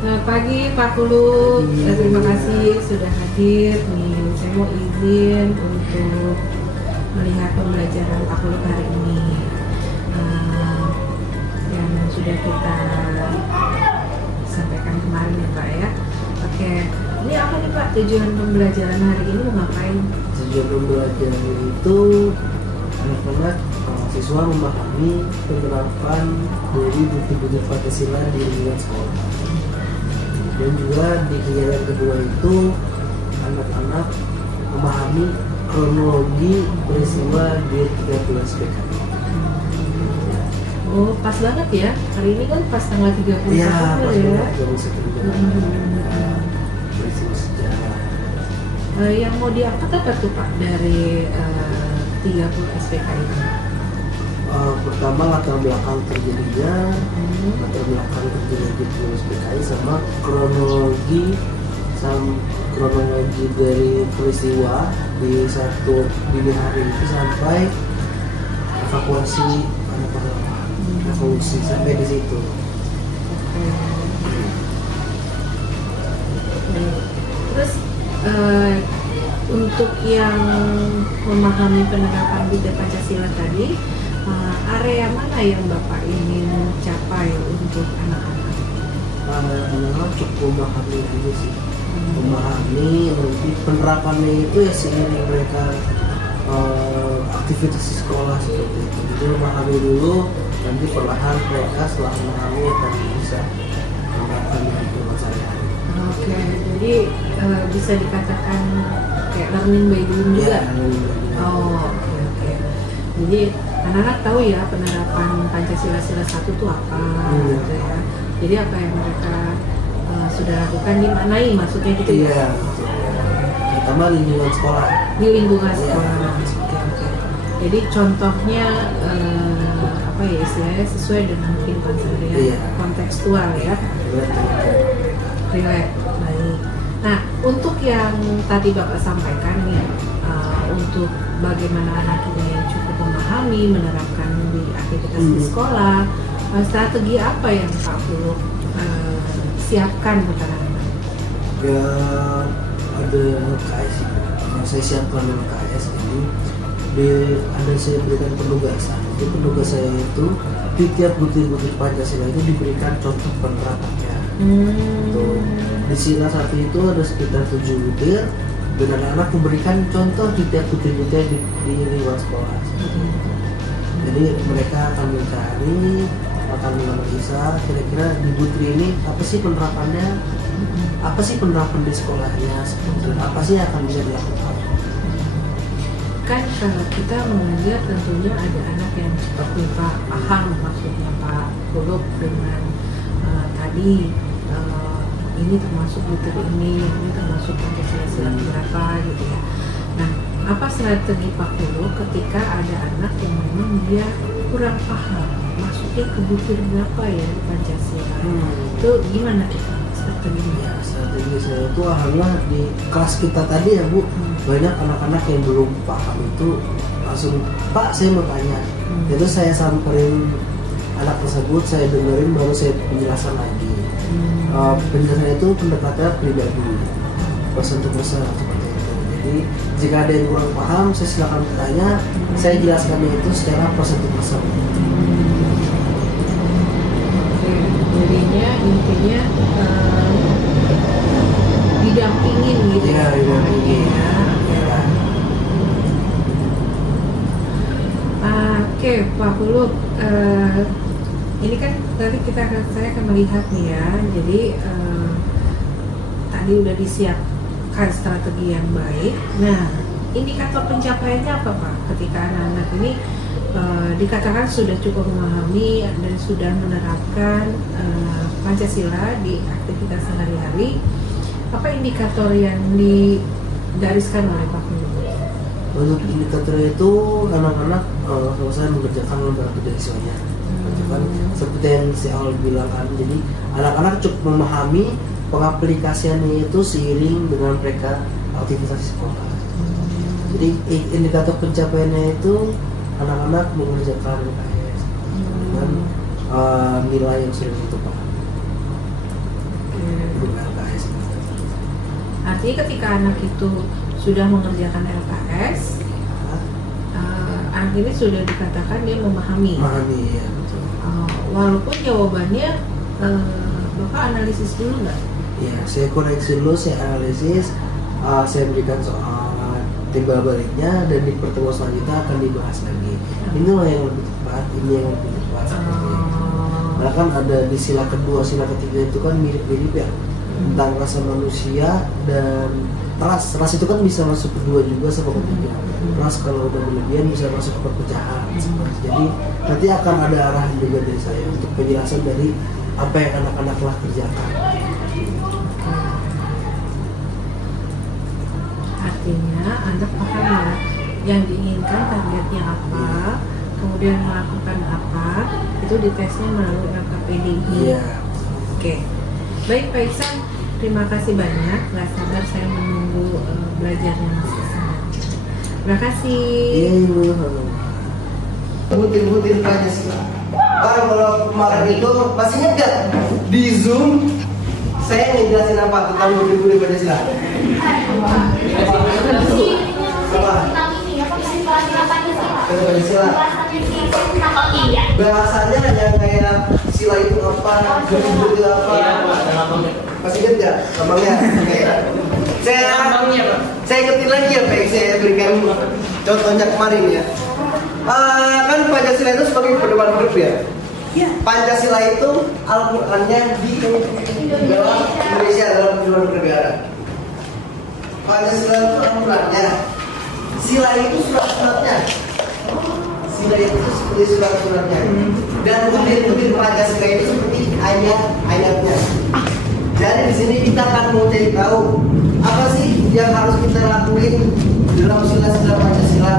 Selamat pagi Pak Kuluk. Terima kasih sudah hadir nih. Saya mau izin untuk melihat pembelajaran Pak Kuluk hari ini yang sudah kita sampaikan kemarin ya Pak ya. Oke, ini apa nih Pak tujuan pembelajaran hari ini, mau ngapain? Tujuan pembelajaran itu anak-anak siswa memahami penerapan dari bukti-bukti Pancasila di lingkungan sekolah. Dan juga di kegiatan kedua itu anak-anak memahami kronologi peristiwa di 30 SPKI. Oh, pas banget ya. Hari ini kan pas tanggal 30 Iya, September pas ya. banget 30 September. Peristiwa sejarah. Yang mau diangkat apa tuh Pak dari 30 SPKI ini? Pertama latar belakang terjadinya, latar belakang terjadinya di SPKI sama kronologi dari peristiwa di satu dini hari itu sampai evakuasi evakuasi sampai di situ. Terus untuk yang memahami penerapan Bida Pancasila tadi, area mana yang Bapak ingin capai untuk anak-anak? Anak-anak cukup memahami ini sih, memahami nanti penerapannya itu ya seiring mereka aktivitas di sekolah seperti itu. Jadi memahami dulu, nanti perlahan mereka setelah memahami akan bisa menerapkan di kehidupan sehari-hari. Oke, jadi bisa dikatakan kayak learning by doing juga. Ya, Oh, oke. Jadi anak-anak tahu ya penerapan Pancasila Sila 1 itu apa, gitu ya. Jadi apa yang mereka sudah lakukan dimanai, maksudnya gitu ya? Iya, terutama lingkungan sekolah. Di lingkungan Iya. sekolah. Oke. Jadi contohnya apa ya istilahnya sesuai dengan kehidupan sehari-hari, Iya. kontekstual ya. Relax, baik. Nah, untuk yang tadi Bapak sampaikan nih, untuk bagaimana anak kita yang cukup memahami, menerapkan di aktivitas di sekolah, strategi apa yang Pak Kuluk siapkan untuk anak-anak? Ya ada LKS, saya siapkan LKS ini. Ada saya berikan penugasan. Jadi penugas saya itu di tiap butir-butir Pancasila itu diberikan contoh penerapannya. Di sila 1 itu ada sekitar 7 butir dan anak-anak memberikan contoh di tiap butir-butir di lingkungan sekolah. Jadi mereka akan mencari, akan menganalisa kira-kira di butir ini apa sih penerapannya, apa sih penerapan di sekolahnya, dan apa sih yang akan bisa dilakukan. Kan kalau kita mengajar tentunya ada anak yang seperti Pak paham maksudnya Pak Kuluk dengan tadi ini termasuk butir ini termasuk Pancasila Sila berapa gitu ya. Nah, apa strategi Pak Kuluk ketika ada anak yang memang dia kurang paham masuknya ke butir berapa ya di Pancasila? Itu gimana kita strateginya? Ya, strategi saya itu alhamdulillah di kelas kita tadi ya Bu, banyak anak-anak yang belum paham itu langsung, Pak saya mau tanya. Itu saya samperin anak tersebut, saya dengerin, baru saya penjelasan lagi. Penjelasan itu pendekatan pribadi, person to person seperti itu. Jadi jika ada yang kurang paham, saya silakan bertanya, saya jelaskannya itu secara person to person. Jadinya intinya didampingin gitu Ya, didampingin. Oke, Pak Kuluk, ini kan tadi saya akan melihat nih ya, jadi tadi udah disiapkan strategi yang baik. Nah, indikator pencapaiannya apa Pak ketika anak-anak ini dikatakan sudah cukup memahami dan sudah menerapkan Pancasila di aktivitas sehari-hari? Apa indikator yang digariskan oleh Pak Kuluk? Untuk indikator itu anak-anak selesai mengerjakan lembar kerja siswanya. Seperti yang saya awal bilang kan, jadi anak-anak cukup memahami pengaplikasiannya itu seiring dengan mereka aktivitas di sekolah. Jadi indikator pencapaiannya itu anak-anak mengerjakan UKS dengan nilai yang sudah ditentukan. artinya ketika anak itu sudah mengerjakan LKS, anak ini sudah dikatakan dia memahami. Ya, betul. Walaupun jawabannya Bapak analisis dulu nggak? Ya, saya koreksi dulu, saya analisis, saya berikan soal timbal baliknya, dan di pertemuan selanjutnya akan dibahas lagi. Inilah yang lebih tepat, ini yang lebih tepat seperti itu. Karena kan ada di sila kedua, sila ketiga itu kan mirip-mirip ya, tentang rasa manusia dan ras. Ras itu kan bisa masuk kedua juga sama ketiga. Ras kalau udah berlebihan bisa masuk ke perpecahan. Jadi nanti akan ada arahan juga dari saya untuk penjelasan dari apa yang anak-anak telah kerjakan. Artinya anak paham ya yang diinginkan, targetnya apa, kemudian melakukan apa, itu ditesnya melalui LKPD ini. Iya. Oke, baik Pak Iksan, terima kasih banyak. Gak sabar saya menunggu belajarnya Mas Iksan. Terima kasih. Iya, Ibu. Butir-butir Pancasila. Kalau kemarin itu masih ingat di Zoom saya ngejelasin apa tentang butir-butir Pancasila? Pancasila. Bahasanya yang kayak sila itu apa, butir itu apa? Masih ingat nggak? Gampangnya. Saya ingetin lagi ya, Pak. Saya berikan contohnya kemarin ya. Kan Pancasila itu sebagai pedoman hidup ya. Pancasila itu Al-Qur'annya di dalam Indonesia dalam pedoman bernegara. Pancasila itu Al-Qur'annya. Sila itu surat-suratnya. Sila itu seperti surat-suratnya. Dan butir-butir Pancasila itu seperti ayat-ayatnya. Jadi di sini kita akan mau cari tahu apa sih yang harus kita lakuin dalam sila-sila Pancasila.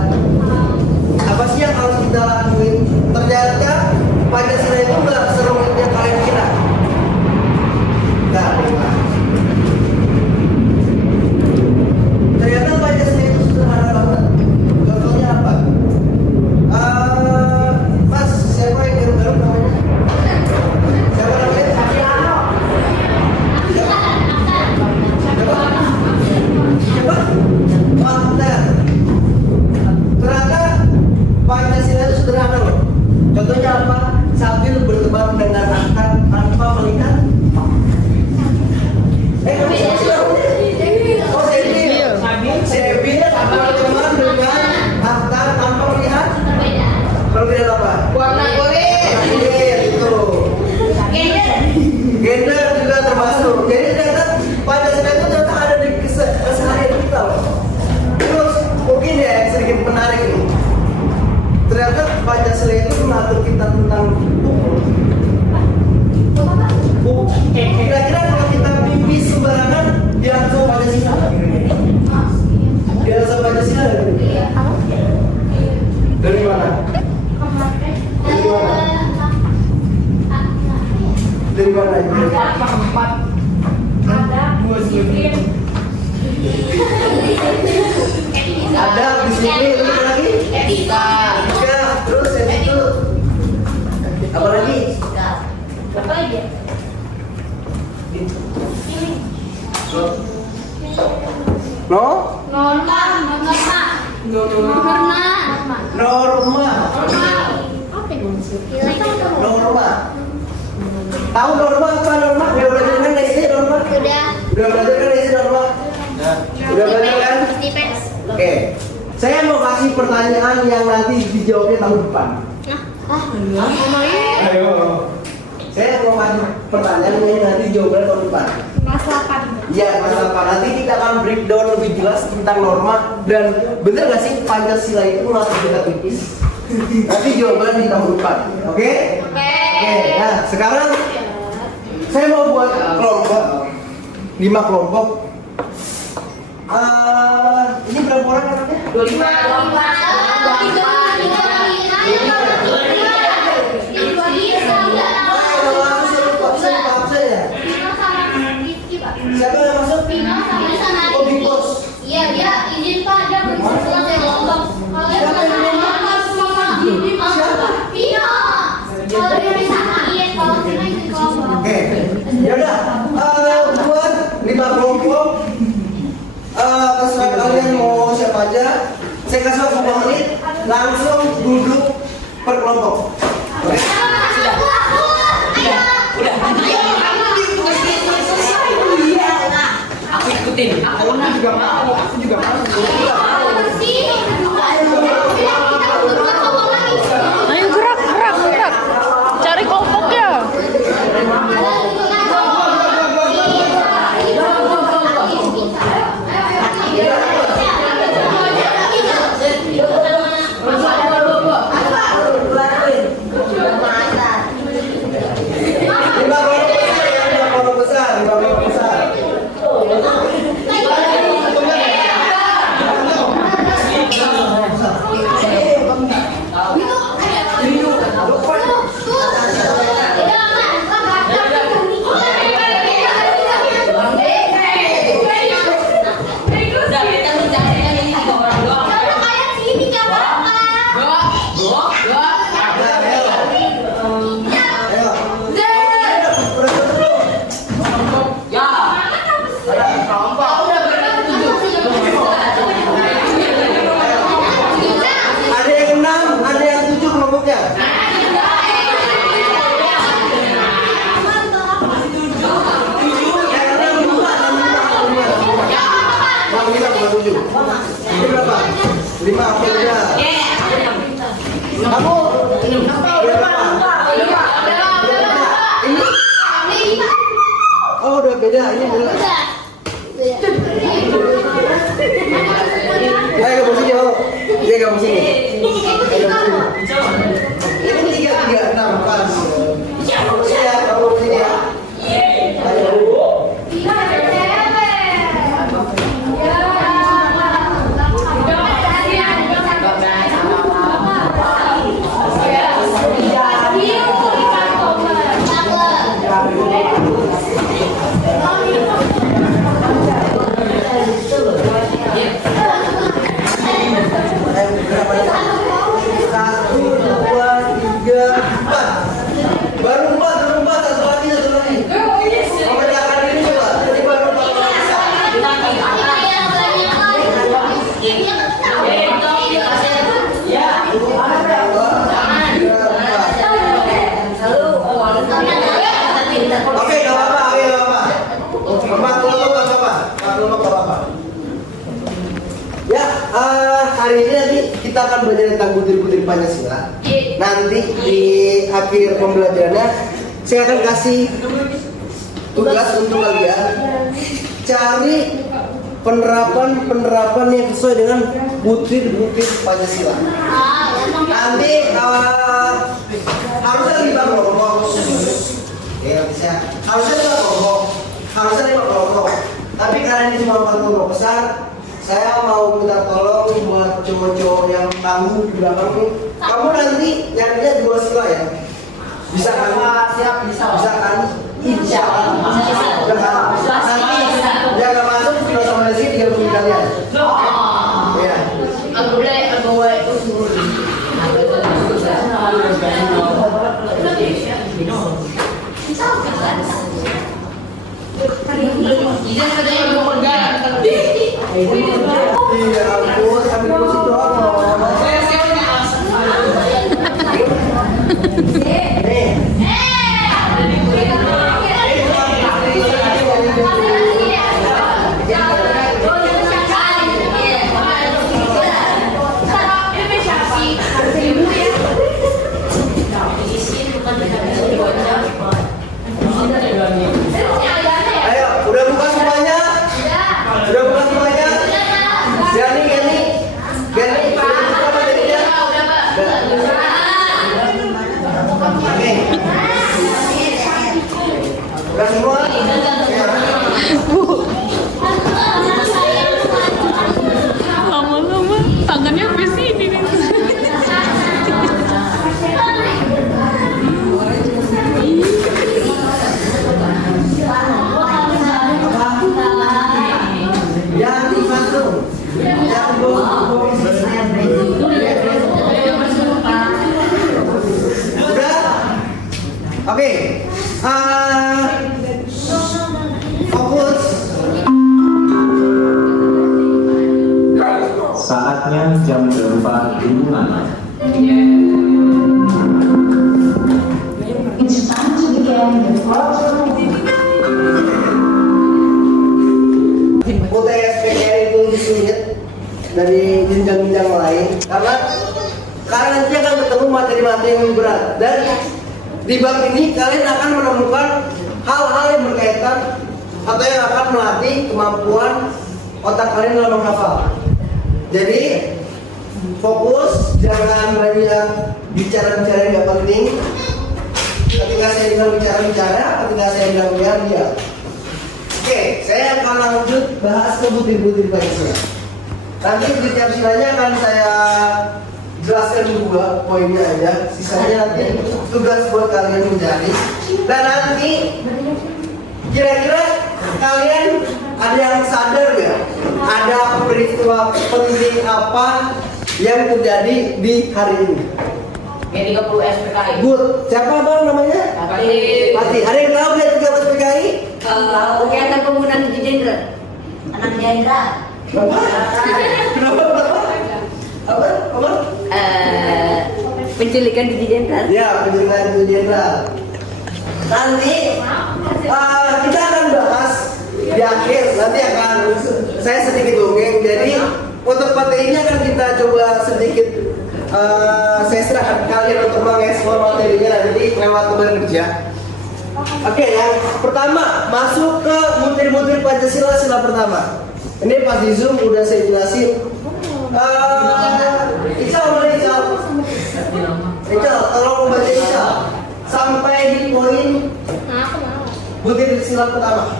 Apa sih yang harus kita lakuin? Ternyata Pancasila itu nggak serumit yang kalian kira. Nah, ternyata Pancasila itu sederhana banget. Contohnya apa? Mas, siapa yang garuk-garuk namanya? Siapa namanya? Siapa? Wahdan. Ternyata Pancasila itu sederhana loh. Contohnya apa? Sambil berteman dengan akar tanpa melihat. Sebil berteman dengan akar tanpa melihat. Perbedaan apa? Warna kulit. Itu. Gender juga termasuk. Jadi ternyata Pancasila itu ternyata ada di keseharian kita loh. Terus mungkin ya sedikit menarik nih. Ternyata Pancasila itu mengatur kita tentang kira-kira kalau kita pipis sembarangan dia langsung Pancasila. Dia langsung Pancasila. Dari mana? Dari mana? Dari mana itu? Ada disiplin, terus apa lagi? Etika. Terus yang itu apa lagi? Apa lagi? No? Norma. Tahu norma apa norma? Udah belajar kan dari sini norma? Udah belajar kan dari sini norma? Udah belajar kan? Oke. Saya mau kasih pertanyaan yang nanti dijawabnya tahun depan. Ayo. Saya mau kasih pertanyaan yang nanti jawabannya tahun depan. Iya, Mas Apa. Nanti kita akan breakdown lebih jelas tentang norma dan bener nggak sih Pancasila itu mengatur kita tipis? Nanti jawaban di tahun depan. Oke? Oke. Nah, sekarang saya mau buat kelompok 5 kelompok. Ini berapa orang anaknya? 25. Siapa yang masuk? Oh, Big Boss. Iya, dia izin Pak, dia belum selesai kelompok. Kalau dia Siapa yang bisa mau? Siapa? Pino. Kalau dia bisa iya, kalau Pino izin kelompok. Oke. Ya udah. Buat 5 kelompok. terserah kalian mau siapa aja. Saya kasih waktu 2 menit, langsung duduk per kelompok. Oke? Aku ikutin. Aku juga mau. Ayo gerak. Cari kelompoknya. Ada yang 6, ada yang 7 kelompoknya. Ini berapa? 5 apa udah? Kamu? Ini? Oh udah beda, ini beda. Ayo kamu sini, oh. Dia kamu sini. Ini 3, 6, pas. Ya, kamu sini ya. Ayo. Baru 4, satu lagi. Kamu jangan ini coba. Ini baru 4. Oke, gak apa-apa. 4 kelompok gak apa-apa. Ya, hari ini nanti kita akan belajar tentang butir-butir Pancasila. Nanti di akhir pembelajarannya saya akan kasih tugas untuk kalian cari penerapan yang sesuai dengan butir-butir Pancasila. Nanti harusnya 5 kelompok. Harusnya 5 kelompok. Tapi karena ini cuma 4 kelompok besar, saya mau minta tolong buat cowok-cowok yang tangguh di belakang nih. Kamu nanti nyarinya 2 sila ya. Bisa kan? Siap, bisa kan? Insya Allah. Nanti dia nggak masuk, kita sama di sini 30 kalian. Ya. Iya ampun, ambil kursi doang. Ayo, udah buka semuanya? Udah buka semuanya? Yani Saatnya jam keempat lingkungan. It's time to begin the photo. UTS-PKR itu disulit dari jenjang-jenjang lain karena nanti akan ketemu materi-materi yang berat, dan di bab ini kalian akan menemukan hal-hal yang berkaitan atau yang akan melatih kemampuan otak kalian dalam menghafal. Jadi fokus, jangan banyak bicara-bicara yang gak penting. Ketika saya bilang bicara-bicara, ketika saya bilang diam. Oke, saya akan lanjut bahas ke butir-butir Pancasila. Nanti di tiap silanya akan saya jelaskan 2 poinnya aja. Sisanya nanti tugas buat kalian mencari. Dan nanti kira-kira kalian ada yang sadar nggak? Ada peristiwa penting apa yang terjadi di hari ini? G30 SPKI. Good. Siapa bang namanya? Pati. Ada yang tahu G30 SPKI? Kegiatan pembunuhan di Jenderal. Anak Jenderal. Kenapa? Apa? Penculikan di Jenderal. Ya, penjelasan itu jenderal. Nanti kita akan bahas di akhir. Nanti akan saya sedikit dongeng. Jadi untuk materi ini akan kita coba sedikit saya serahkan kalian untuk mengeksplor materinya nanti lewat teman kerja. Oke, yang pertama masuk ke butir-butir Pancasila sila pertama. Ini pas di Zoom udah saya jelasin. Ical, tolong membaca Ical sampai di poin butir sila pertama.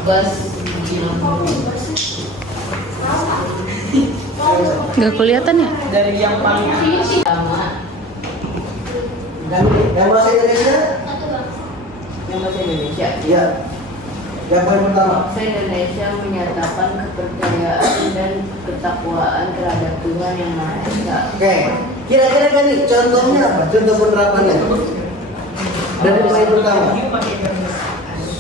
Nggak kelihatan ya? Dari yang paling Dan yang bahasa Indonesia? yang bahasa Indonesia. Iya. Yang poin pertama. Bangsa Indonesia menyatakan kepercayaan dan ketakwaan terhadap Tuhan Yang Maha Esa. Oke, kira-kira kan nih contohnya apa? Contoh penerapannya dari poin pertama.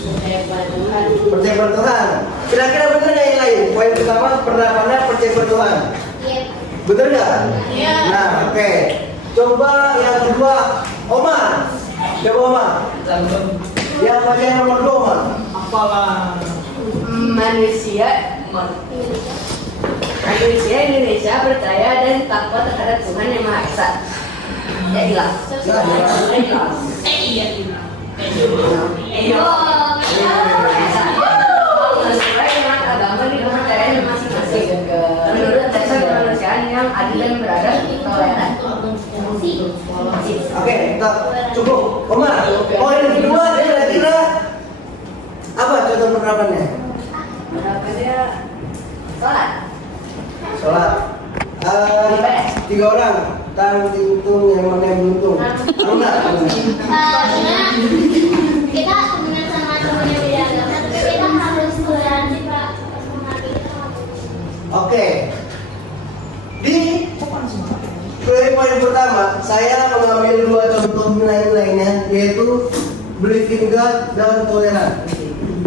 Percaya pada Tuhan. Percaya pada Tuhan. Kira-kira benar nggak yang lain? Poin pertama penerapannya percaya pada Tuhan. Bener nggak? Iya. Nah, oke. Coba yang kedua, Omar. Coba Omar. Yang baca yang nomor 2 Omar. Manusia Indonesia percaya dan takwa terhadap Tuhan Yang Maha Esa. Ya hilang. Sesuai dengan agama di kepercayaan masing-masing. Menurut dasar kemanusiaan yang adil dan beradab, toleran. Oke, kita cukup. Omar, poin kedua kira-kira apa contoh penerapannya? Berapanya sholat. Sholat. 3 orang. Tang hitung yang mana yang beruntung. Enggak. Kita temenan sama temen yang beda agama, tapi kita harus toleransi Pak. Oke. Di poin pertama, saya mengambil 2 contoh nilai-nilainya, yaitu believe in God dan toleran.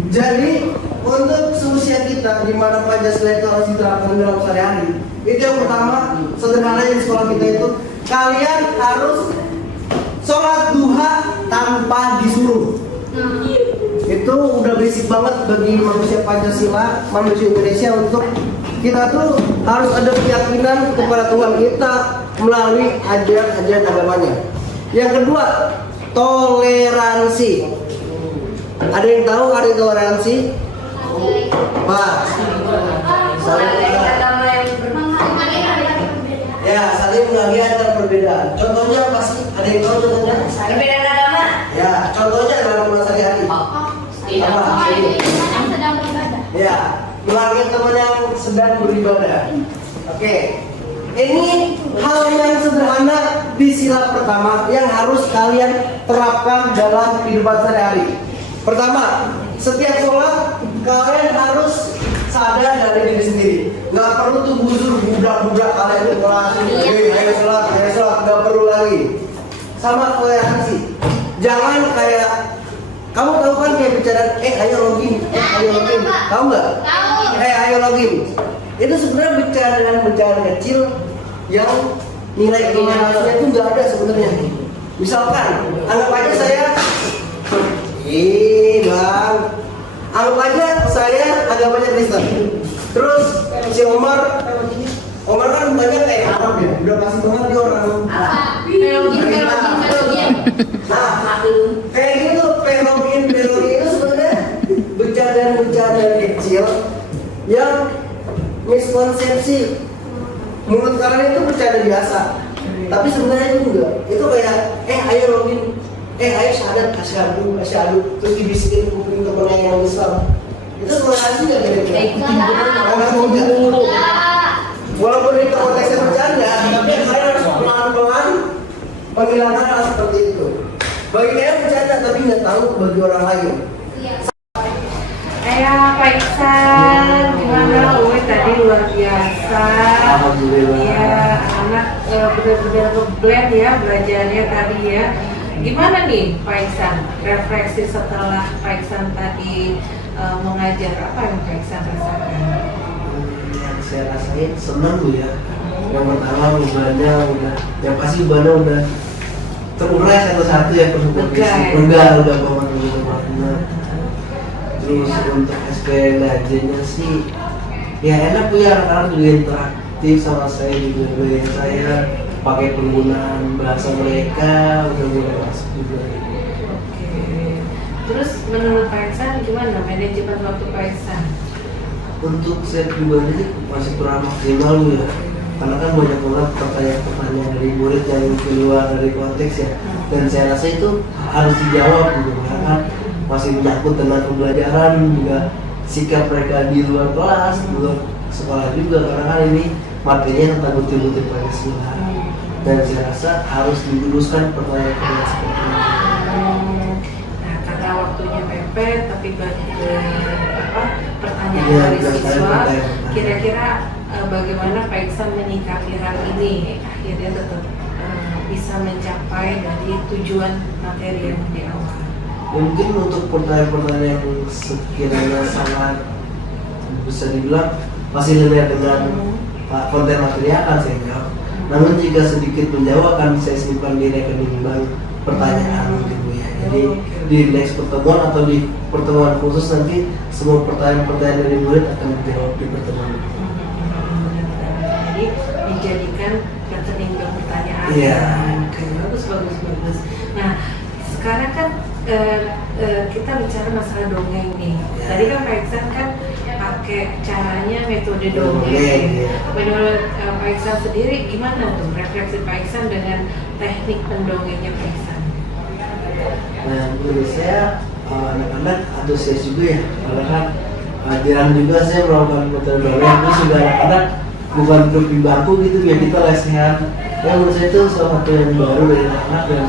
Jadi untuk seusia kita, di mana Pancasila itu harus diterapkan dalam sehari-hari, itu yang pertama, sederhananya di sekolah kita itu, kalian harus sholat duha tanpa disuruh. Itu udah basic banget bagi manusia Pancasila, manusia Indonesia, untuk kita tuh harus ada keyakinan kepada Tuhan kita melalui ajaran agamanya. Yang kedua, toleransi. Ada yang tahu arti toleransi? Pak, Agama yang ya, saling menghargai antar perbedaan. Contohnya apa sih? Ada yang tahu contohnya? perbedaan agama. Ya, contohnya dalam bahasa sehari-hari. Apa? Yang sedang beribadah. Ya, menghargai teman yang sedang beribadah. Oke. Ini hal yang sederhana di sila pertama yang harus kalian terapkan dalam kehidupan sehari-hari. Pertama, setiap sholat kalian harus sadar dari diri sendiri. Nggak perlu tuh budak-budak kalian itu kelas. Ayo sholat, nggak perlu lagi. Sama toleransi. Jangan kayak kamu tahu kan kayak bicara, ayo login, tahu nggak? Tahu. Ayo login. Itu sebenarnya bicara dengan kecil, yang nilai kriminalnya itu nggak ada sebenarnya. Misalkan, anggap aja saya, bang, anggap aja saya agak Kristen. Terus si Omar kan banyak kayak Arab ya, udah pasti banget dia orang. Nah, kayak gitu fenomena itu sebenarnya bercanda kecil yang miskonsepsi. Menurut kalian itu bercanda biasa, tapi sebenarnya itu enggak. Itu kayak ayo Robin, ayo syahadat asyhadu, terus dibisikin kuping temennya yang Islam. Itu toleransi nggak kira-kira? Walaupun itu konteksnya bercanda, tapi kalian harus pelan-pelan menghilangkan hal seperti itu. Bagi kalian bercanda tapi nggak tahu bagi orang lain. Pak Iksan, gimana? Tadi luar biasa. Alhamdulillah. Ya, anak benar-benar ngeblend ya belajarnya tadi ya. Gimana nih Pak Iksan? Refleksi setelah Pak Iksan tadi mengajar, apa yang Pak Iksan rasakan? Yang saya rasain senang tuh ya. Yang pertama bebannya udah, yang pasti bebannya udah terurai satu-satu ya udah banget. Terus untuk SPLJ-nya sih ya enak tuh ya, anak-anak juga interaktif sama saya juga, saya pakai penggunaan bahasa mereka udah mulai masuk juga. Oke. Terus menurut Pak Iksan gimana manajemen waktu Pak Iksan? Untuk saya pribadi sih masih kurang maksimal ya, karena kan banyak banget pertanyaan dari murid yang keluar dari konteks ya, dan saya rasa itu harus dijawab gitu, karena kan masih menyangkut dengan pembelajaran juga, sikap mereka di luar kelas, di luar sekolah juga, karena kan ini materinya tentang butir-butir Pancasila, dan saya rasa harus diluruskan pertanyaan-pertanyaan seperti ini. Nah, karena waktunya mepet, tapi banyak pertanyaan dari siswa. Kira-kira bagaimana Pak Iksan menyikapi hal ini akhirnya tetap bisa mencapai dari tujuan materi yang di awal? Mungkin untuk pertanyaan-pertanyaan yang sekiranya sangat bisa dibilang masih linear dengan konten materi akan saya jawab. Namun jika sedikit menjawab akan saya simpan di rekening bank pertanyaan mungkin Bu ya. Jadi di next pertemuan atau di pertemuan khusus nanti semua pertanyaan-pertanyaan dari murid akan dijawab di pertemuan. Jadi dijadikan rekening bank pertanyaan. Iya. Bagus. Nah, sekarang kan kita bicara masalah dongeng nih. Tadi kan Pak Iksan kan pakai caranya metode dongeng. Menurut Pak Iksan sendiri gimana tuh refleksi Pak Iksan dengan teknik pendongengnya Pak Iksan? Nah, menurut saya anak-anak antusias juga ya, karena kan jarang juga saya melakukan metode dongeng, terus juga anak-anak bukan duduk di bangku gitu ya, kita lesehan. Ya menurut saya itu salah satu yang baru dari anak-anak dan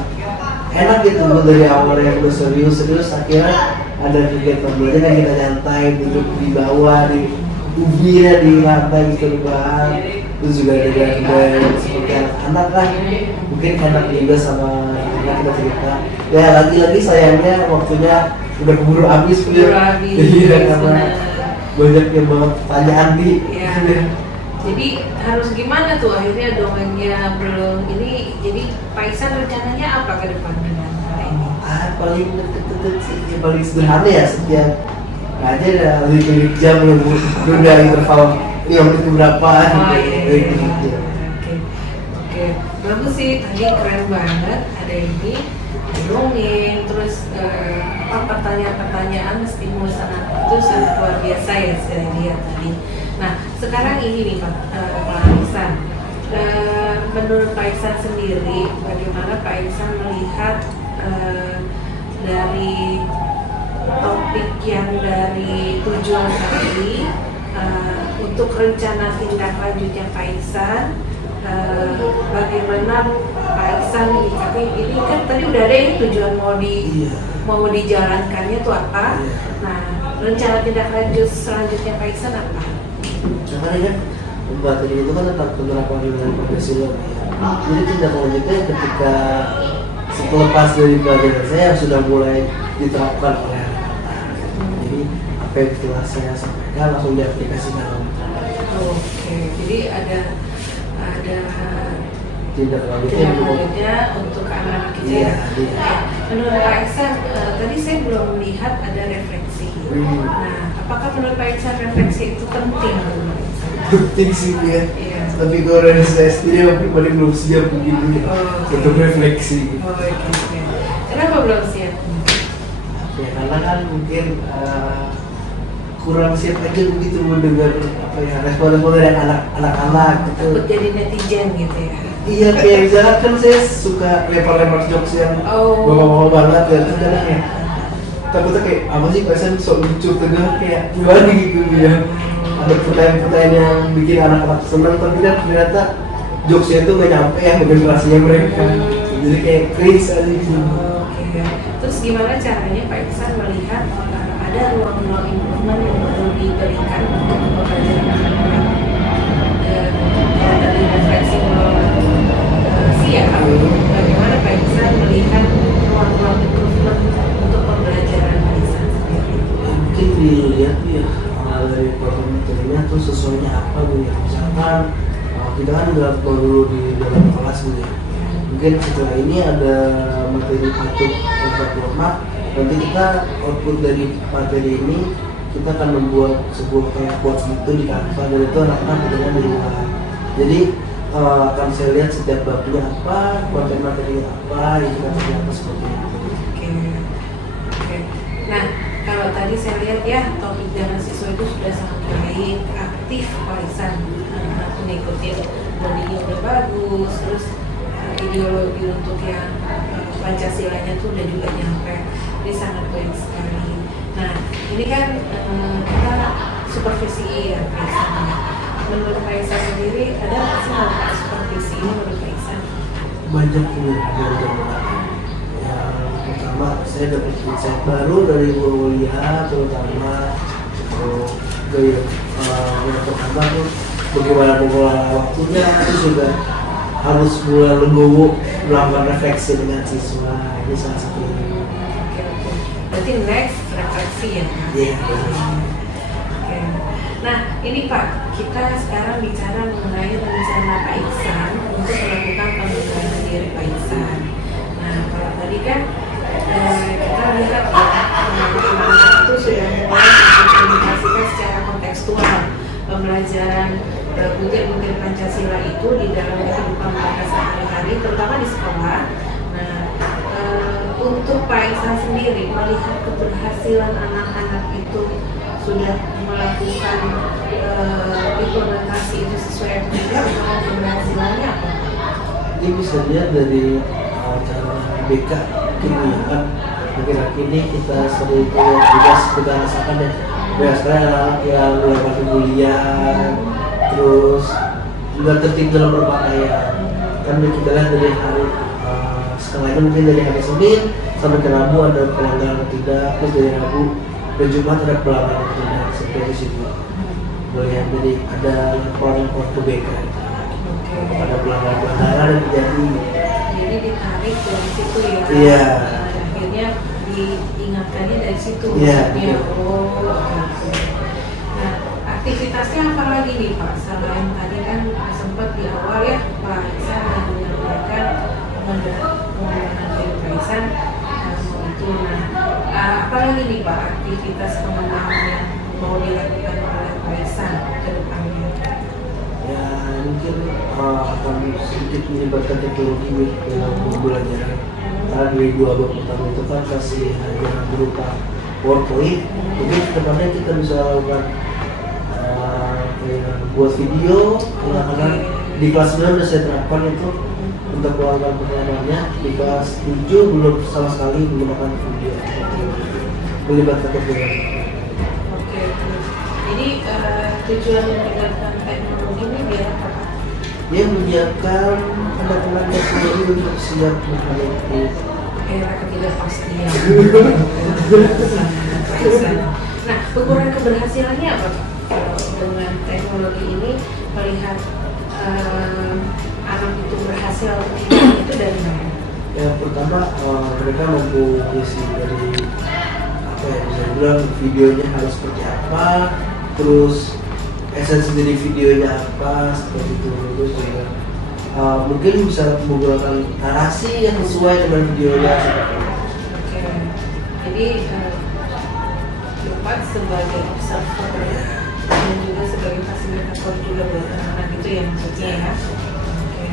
enak gitu, dari awal yang udah serius akhirnya ada kegiatan belajar yang kita nyantai, duduk di bawah, di ubi ya, di lantai gitu rebahan. Terus juga ada gaya seperti anak-anak kan, mungkin enak juga sama anak kita cerita. Ya lagi-lagi sayangnya waktunya udah keburu habis ya. Iya, karena banyak yang banget pertanyaan di. Jadi harus gimana tuh akhirnya dongengnya belum ini, jadi Pak Iksan rencananya apa ke depan dengan hal ini? Paling deket sih, yang paling sederhana ya, setiap aja ada lirik jam yang udah interval yang itu berapa gitu. Oke, bagus sih, tadi keren banget, ada ini dongeng, terus pertanyaan-pertanyaan stimulus anak itu sangat luar biasa ya saya lihat tadi. Nah, sekarang ini nih Pak Iksan, menurut Pak Iksan sendiri, bagaimana Pak Iksan melihat dari topik yang dari tujuan tadi untuk rencana tindak lanjutnya Pak Iksan, bagaimana Pak Iksan menyikapi ini kan tadi udah ada yang tujuan mau dijalankannya tuh apa? Nah, rencana tindak lanjut selanjutnya Pak Iksan apa? Karena kan materi itu kan tentang penerapan nilai Pancasila. Jadi tindak lanjutnya ketika selepas dari pelajaran saya sudah mulai diterapkan oleh anak-anak. Jadi apa yang telah saya sampaikan langsung diaplikasikan. Oke, jadi ada tindak tindak lanjutnya untuk anak-anak kita. Iya, ya. iya. Menurut Pak Iksan, tadi saya belum melihat ada refleksi. Nah, apakah menurut Pak Iksan refleksi itu penting? Menurut Pak Iksan? Penting sih ya. Iya. Tapi kalau dari saya sendiri aku pribadi belum siap begitu untuk refleksi. Oh, oke. Kenapa belum siap? Ya karena kan mungkin kurang siap aja begitu mendengar apa ya respon-respon dari anak-anak gitu. Takut jadi netizen gitu ya. Iya, kayak misalnya kan saya suka lempar-lempar jokes yang bapak-bapak banget ya, terus kadang ya takutnya kayak apa sih pesan sok lucu tengah kayak gimana gitu ya. Ada pertanyaan-pertanyaan yang bikin anak-anak senang tapi kan ternyata jokesnya itu nggak nyampe ya ke generasinya mereka. Jadi kayak cringe aja gitu. Oke. Terus gimana caranya Pak Iksan melihat ada ruang-ruang improvement yang perlu diberikan untuk pembelajaran anak-anak? Kalau tadi refleksi siap, bagaimana Pak Iksan melihat ruang-ruang improvement untuk pembelajaran Pak Iksan sendiri? Mungkin dilihat ya dari program materinya tuh sesuainya apa gitu ya. Misalkan kita kan udah dulu di dalam kelas gitu ya. Mungkin setelah ini ada materi untuk lemak, nanti kita output dari materi ini kita akan membuat sebuah kayak quotes gitu di Canva dan itu anak-anak dengan di rumah. Jadi akan saya lihat setiap babnya apa, konten materinya apa, itu materinya apa seperti itu. Oke. Nah, kalau tadi saya lihat ya topik dan siswa itu sudah sangat baik, aktif Pak Iksan mengikuti bodinya udah bagus, terus ideologi untuk yang Pancasilanya tuh udah juga nyampe, ini sangat baik sekali. Nah, ini kan kita supervisi ya Pak Iksan. Menurut Pak Iksan sendiri ada nggak sih manfaat supervisi ini menurut Pak Iksan? Banyak ini dari jamaah. Yang pertama saya dapat insight baru dari Bu Mulia, terutama gaya yang pertama tuh bagaimana mengelola waktunya, terus juga harus mulai legowo melakukan refleksi dengan siswa. Ini salah satunya. Oke. Berarti next refleksi ya? Iya. Oke. Nah, ini Pak, kita sekarang bicara mengenai rencana Pak Iksan untuk melakukan pengembangan diri Pak Iksan. Nah, kalau tadi kan kita lihat itu sudah mulai diimplementasikan secara kontekstual pembelajaran butir-butir Pancasila itu di dalam kehidupan mereka sehari-hari, terutama di sekolah. Nah, untuk Pak Iksan sendiri melihat keberhasilan anak-anak itu sudah melakukan implementasi itu sesuai atau tidak, dengan keberhasilannya apa? Ini bisa lihat dari cara BK kimia kan. Laki-laki ini kita sering tugas kita rasakan ya. Ya sekarang anak yang melakukan bulian, terus juga tertib dalam berpakaian. Kan kita lihat dari hari sekarang mungkin dari hari Senin sampai ke Rabu ada pelanggaran atau tidak, terus dari Rabu dan Jumat ada pelanggaran atau tidak, seperti itu. Boleh jadi ada laporan ke BK. Ada pelanggaran yang terjadi. Jadi ditarik dari situ ya. Iya. Akhirnya diingatkannya dari situ. Iya. Ya. Oh, oke. Nah, aktivitasnya apa lagi nih Pak? Selain tadi kan sempat di awal ya Pak Iksan menyampaikan pengembangan diri Pak Iksan itu. Nah, apa lagi nih Pak aktivitas pengembangan yang mau dilakukan oleh Pak Iksan ke depannya? Ya mungkin akan sedikit melibatkan teknologi dalam pembelajaran. Karena dari 2 bab pertama itu kan kasih ajaran berupa PowerPoint. Mungkin kedepannya kita bisa lakukan buat video, karena di kelas 9 sudah saya terapkan itu untuk melakukan pengalamannya. Di kelas 7 belum sama sekali menggunakan video, melibatkan teknologi. Oke. Jadi tujuan menggunakan teknologi ini biar apa? Dia menyiapkan anak-anaknya sendiri untuk siap menghadapi Era ketidakpastian. Nah, ukuran keberhasilannya apa Pak? Kalau dengan teknologi ini melihat anak itu berhasil atau tidak itu dari mana? Yang pertama mereka mampu isi dari apa ya, bisa bilang videonya harus seperti apa, terus esensi dari videonya apa seperti itu. Terus juga mungkin bisa menggunakan narasi yang sesuai dengan videonya seperti itu. Oke. Jadi Bapak sebagai observer dan juga sebagai fasilitator juga buat anak-anak itu ya maksudnya ya. Oke.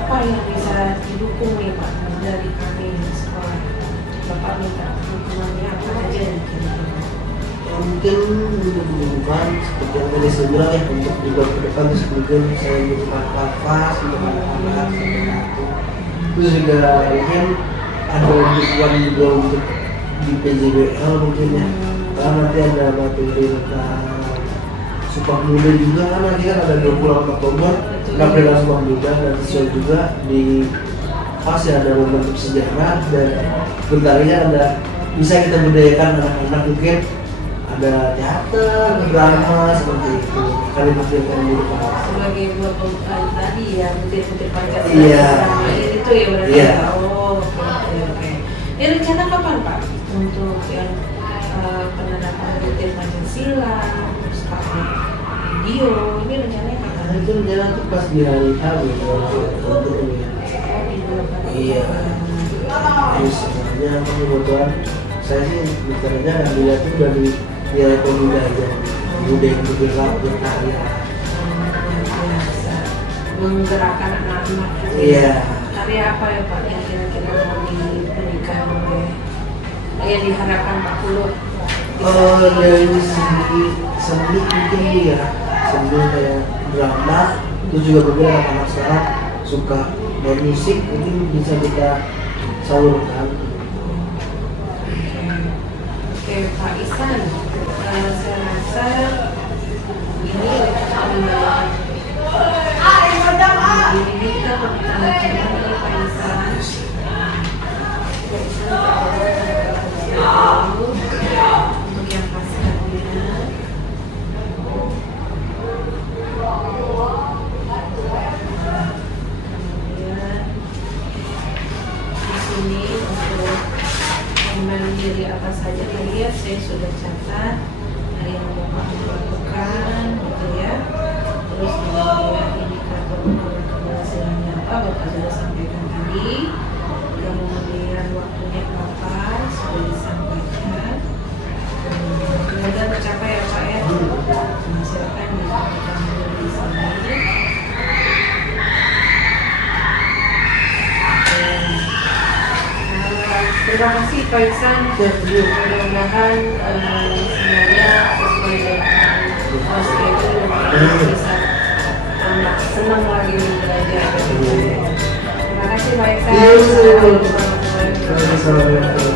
Apa yang bisa didukung nih Pak dari kami di sekolah? Bapak minta dukungannya apa aja nih kira-kira? Ya, mungkin untuk menggunakan seperti yang tadi saya bilang ya, untuk juga ke depan terus mungkin saya menggunakan kanvas untuk anak-anak seperti itu. Terus juga mungkin ada dukungan juga untuk di PJBL mungkin ya, karena nanti ada materi tentang Sumpah Pemuda juga kan, nanti kan ada 28 Oktober Kapril Sumpah Pemuda, dan sesuai juga di pas ya ada momentum sejarah, dan bentar ini ada bisa kita budayakan anak-anak, mungkin ada teater, drama seperti itu, kalimat-kalimat di depan. Sebagai buat tadi ya, butir-butir Pancasila. Iya. Itu ya berarti. Iya. Oh, oke. Ini rencana kapan Pak untuk yang penerapan butir Pancasila, terus pakai video, ini rencananya kapan? Nah, itu rencana tuh pas di hari H untuk ini. Iya. Terus sebenarnya kebutuhan saya sih bicaranya yang dilihat itu dari nilai pemuda aja, pemuda yang bergerak berkarya. Biasa menggerakkan anak-anak. Iya. Karya apa ya Pak yang kira-kira mau diberikan oleh yang diharapkan Pak Puluh? Dari segi seni mungkin ya, seni kayak drama, itu juga mungkin anak-anak sekarang suka main musik, mungkin bisa kita salurkan. Oke, Pak Ihsan, saya rasa ini ini kita pertanyaan dari Pak Ihsan. Untuk yang pasalnya. Kemudian di sini untuk mandiri apa saja tadi ya saya sudah catat yang Bapak lakukan gitu ya. Terus kemudian indikator keberhasilannya apa Bapak sudah sampaikan tadi. Kemudian waktunya kapan sudah disampaikan. Semoga tercapai ya Pak ya. Silakan disampaikan dulu di sini. Terima kasih Pak Ihsan. Mudah-mudahan semuanya sesuai dengan schedule dan bisa senang lagi belajar. Terima kasih Pak Ihsan. Iya, Assalamualaikum warahmatullahi wabarakatuh.